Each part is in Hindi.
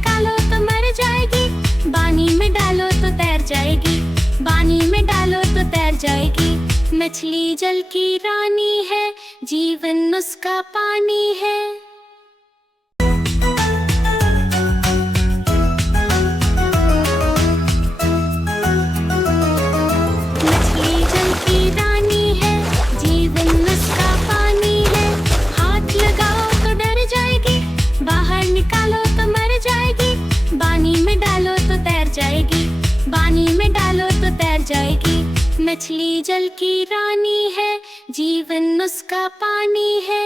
निकालो तो मर जाएगी, पानी में डालो तो तैर जाएगी, पानी में डालो तो तैर जाएगी। मछली जल की रानी है, जीवन उसका पानी है। मछली जल की रानी है, जीवन उसका पानी है। हाथ लगाओ तो डर जाएगी, बाहर निकालो तो मर जाएगी, पानी में डालो तो तैर जाएगी, पानी में डालो तो तैर जाएगी। मछली जल की रानी है, जीवन उसका पानी है।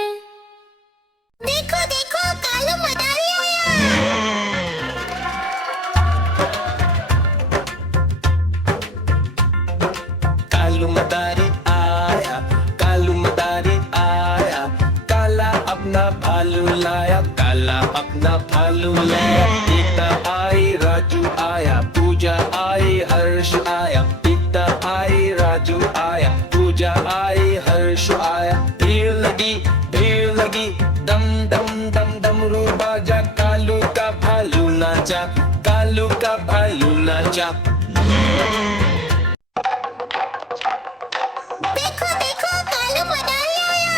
देखो देखो कालू मदारी आया। कालू मदारी आया, कालू मदारी आया, काला अपना भालू लाया, काला अपना भालू लाया। पिता आई राजू आया, पूजा आई हर्ष आया, पिता आई राजू आया, पूजा आई हर्ष आया। भीड़ लगी, दम दम दम डमरू बाजा, कालू का भालू नाचा, कालू का भालू नाचा। देखो देखो कालू मदारी आया।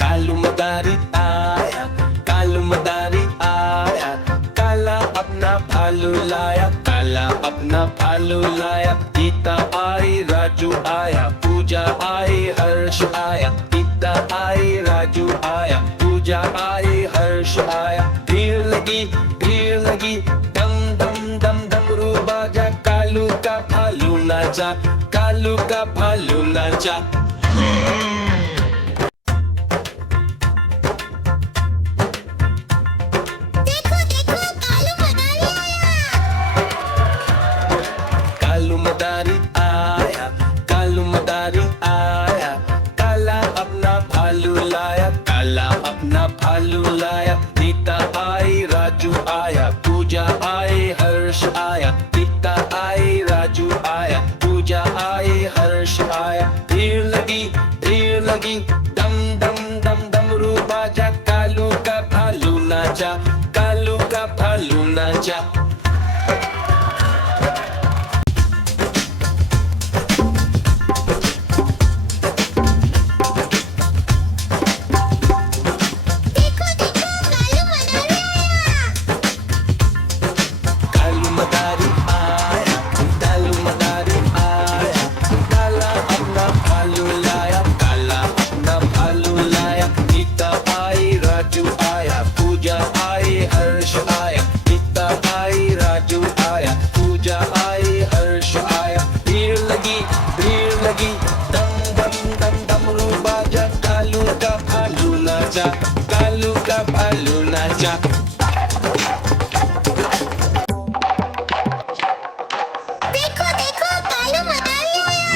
कालू मदारी आया, कालू मदारी आया, काला अपना भालू लाया, काला अपना भालू लाया। पिता आई राजू आया, पूजा आई हर्ष आया, पिता आई राजू आया, पूजा आई हर्ष आया। भीड़ लगी, दम दम दम डमरू बाजा, कालू का भालू नाचा, कालू का भालू नाचा। देखो देखो कालू मदारी आया। कालू मदारी आया, कालू मदारी आया, काला अपना भालू लाया, काला अपना भालू लाया। पिता आई राजू आया, पूजा आई हर्ष आया, पिता आई राजू आया, पूजा आई हर्ष आया। भीड़ लगी, दम दम दम डमरू बाजा, कालू का भालू नाचा, कालू का भालू नाचा। देखो देखो कालू मदारी आया। कालू मदारी आया, काला अपना भालू लाया, काला अपना भालू लाया। पिता आई राजू आया, पूजा आई हर्ष आया, पिता आई राजू आया, पूजा आई हर्ष आया। भीड़ लगी, दम दम दम डमरू बाजा, कालू का भालू नाचा, कालू का भालू नाचा। देखो देखो कालू मदारी आया।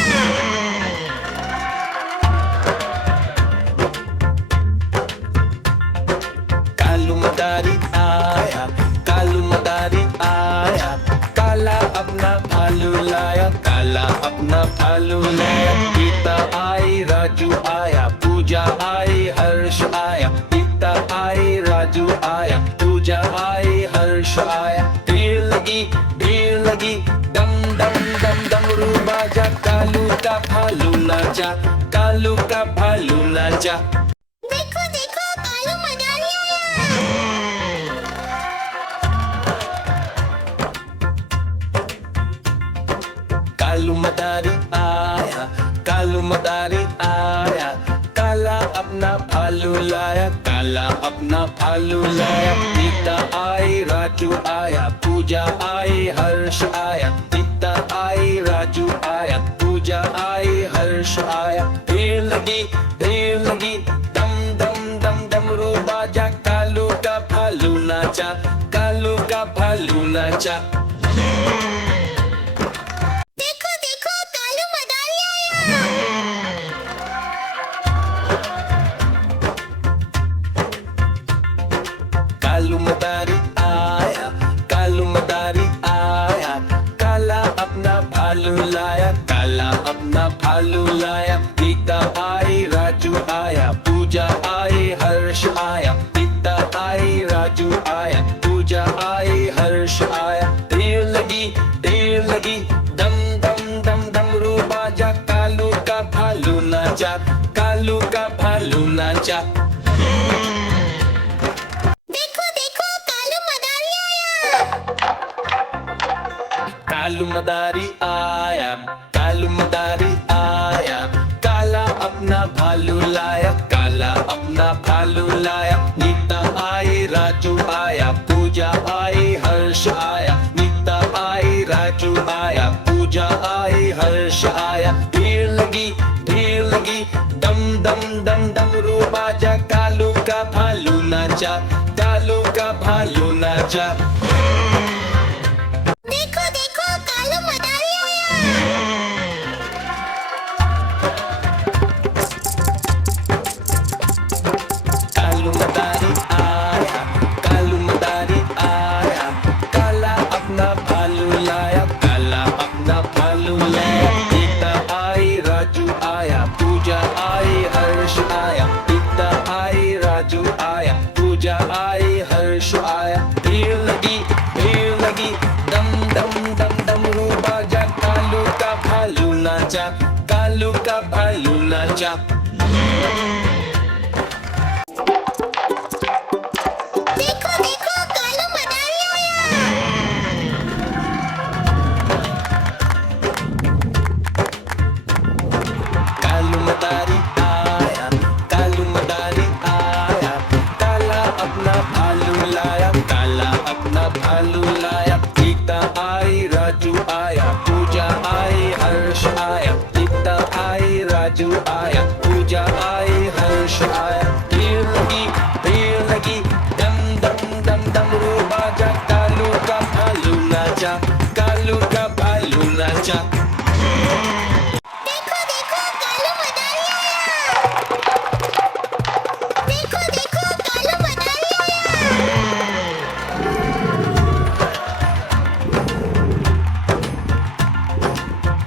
कालू मदारी आया, कालू मदारी आया, काला अपना भालू लाया, काला अपना भालू लाया। पिता आई राजू आया, पूजा आई हर्ष आया, पिता आई राजू आया, पूजा आई हर्ष आया। भीड़ लगी, दम दम दम डमरू बाजा, कालू का भालू नाचा, कालू का भालू नाचा। देखो देखो कालू मदारी आया। कालू मदारी आया, कालू मदारी आया, काला अपना भालू लाया, काला अपना भालू लाया। पिता आई राजू आया, पूजा आई हर्ष आया, पिता आई राजू आया, पूजा आई हर्ष आया। भीड़ लगी, दम दम दम डमरू बाजा, कालू का भालू नाचा, कालू का भालू नाचा। देखो देखो कालू मदारी आया। कालू मदारी आया, कालू मदारी आया, काला अपना भालू लाया, काला अपना भालू लाया। पिता आई राजू आया, कालू का भालू नाचा। देखो देखो कालू मदारी आया। कालू मदारी आया, कालू मदारी आया, काला अपना भालू लाया, काला अपना भालू लाया। नीता आई, राजू आया, पूजा आई, हर्ष आया। नीता आई, राजू आया, पूजा आई, हर्ष आया। भीड़ लगी, डम डम डम डमरू बाजा, कालू का भालू नाचा, कालू का भालू नाचा। देखो देखो कालू मदारी आया। कालू मदारी आया, कालू मदारी आया, काला अपना भालू लाया, काला अपना भालू लाया। नीता आई, राजू आया, पूजा आई, हर्ष आया। नीता आई, राजू आया, पूजा आई, हर्ष आया। भीड़ लगी, डम डम डम डमरू बाजा, कालू का भालू नाचा, कालू का भालू नाचा। देखो देखो कालू मदारी आया। कालू मदारी आया, कालू मदारी आया, काला अपना भालू लाया, काला अपना भालू लाया। नीता आई, राजू आया, पूजा आई, हर्ष आया। नीता आई, राजू आया, पूजा आई, हर्ष आया। भीड़ लगी, डम डम डम डमरू बाजा, कालू का भालू नाचा, कालू का भालू नाचा। देखो देखो कालू मदारी आया। देखो देखो कालू मदारी आया।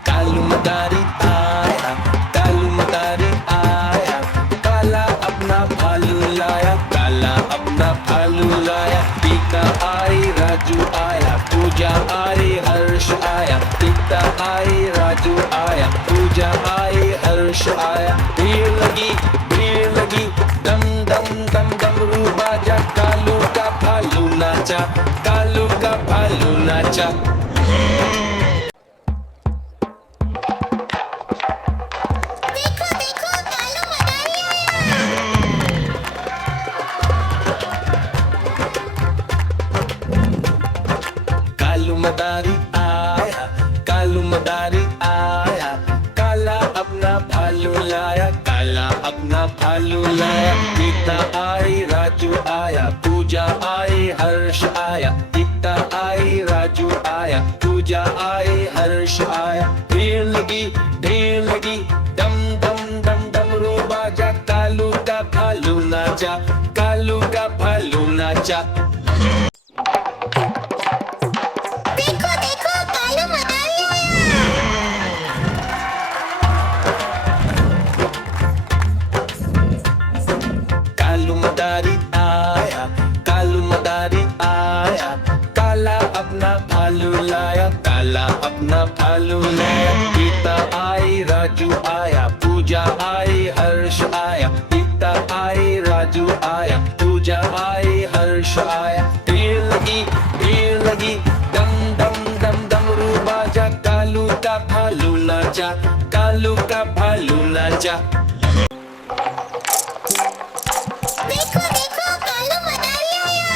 कालू मदारी आया, कालू मदारी आया, काला अपना भालू लाया, काला अपना भालू लाया। टीका आई, राजू आया, पूजा आई, हर्ष आया। टीका आई, राजू आया, पूजा आई, हर्ष आया। भीड़ लगी, डम डम डम डमरू बाजा, कालू का भालू नाचा, कालू का भालू नाचा। देखो देखो कालू मदारी आया। कालू मदारी आया, कालू मदारी आया, काला अपना भालू लाया, काला अपना भालू लाया। नीता आई, राजू आया, पूजा आई, हर्ष आया। नीता आई, राजू आया, पूजा आई, हर्ष आया। भीड़ लगी, डम डम डम डमरू बाजा, कालू का भालू नाचा, कालू का भालू नाचा। देखो देखो कालू मदारी आया। कालू मदारी आया, कालू मदारी आया, काला अपना भालू लाया, काला अपना भालू लाया। नीता आई, राजू आया, पूजा आई, हर्ष आया। नीता आई, राजू आया, पूजा आई, हर्ष आया। भीड़ लगी, डम डम डम डमरू बाजा, कालू का भालू नाचा, कालू का भालू नाचा। देखो देखो कालू मदारी आया।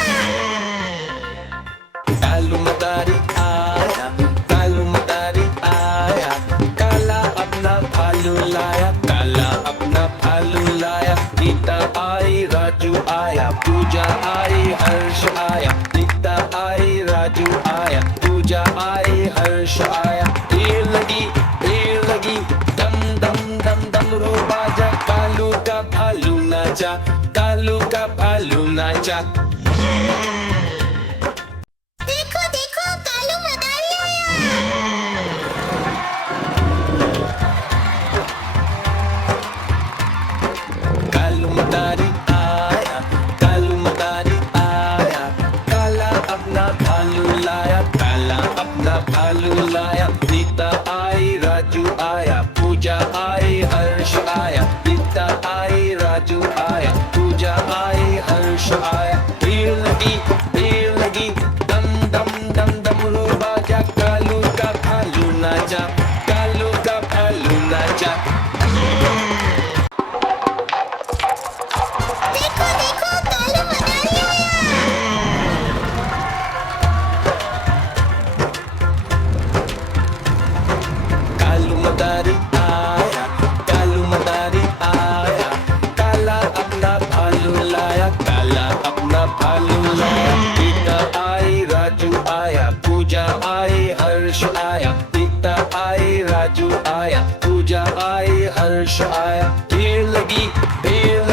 कालू मदारी आया, कालू मदारी आया, काला अपना भालू लाया, काला अपना भालू लाया। नीता आई, राजू आया, पूजा आई, हर्ष आया। नीता आई, राजू आया, पूजा आई, हर्ष आया। भीड़ लगी, डम डम डम डमरू बाजा, कालू का भालू नाचा, कालू का भालू नाचा। देखो देखो कालू मदारी आया। कालू मदारी आया, कालू मदारी आया, काला अपना भालू लाया, काला अपना भालू लाया। नीता आई, राजू आया, पूजा आई, हर्ष आया। नीता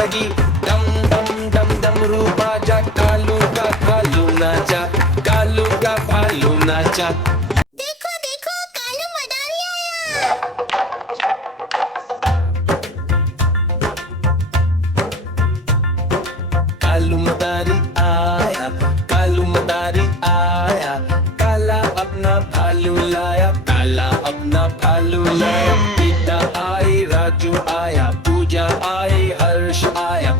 लगी डम डम डम डमरू बाजा कालू का भालू नाचा कालू का भालू नाचा देखो देखो कालू मदारी आया। कालू मदारी आया कालू मदारी आया काला अपना भालू लाया काला अपना भालू लाया पिता आई राजू आया पूजा आई हर्ष आया